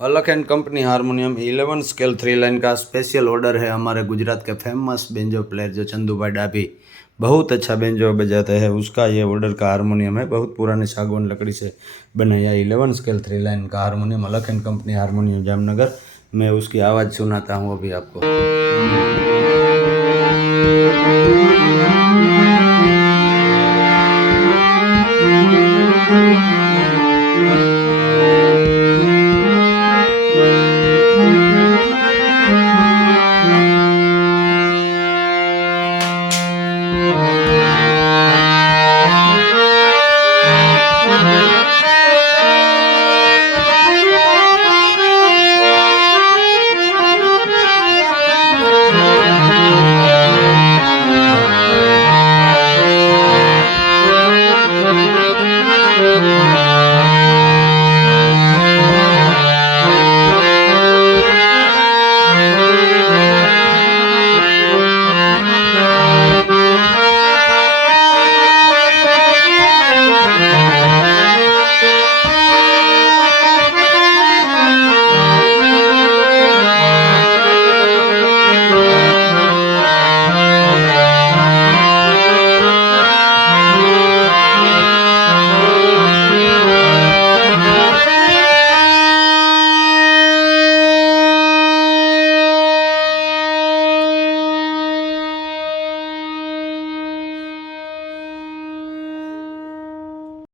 अलख and company harmonium 11 scale 3 line का special order है हमारे गुजरात के फेमस बेंजो प्लेयर जो चंदू भाई डाभी बहुत अच्छा बेंजो बजाते हैं। उसका ये ऑर्डर का हारमोनियम है, बहुत पुरानी सागवान लकड़ी से बनाया 11 स्केल 3 लाइन का हारमोनियम अलख एंड कंपनी हारमोनियम जामनगर। मैं उसकी आवाज़ सुनाता हूँ अभी आपको।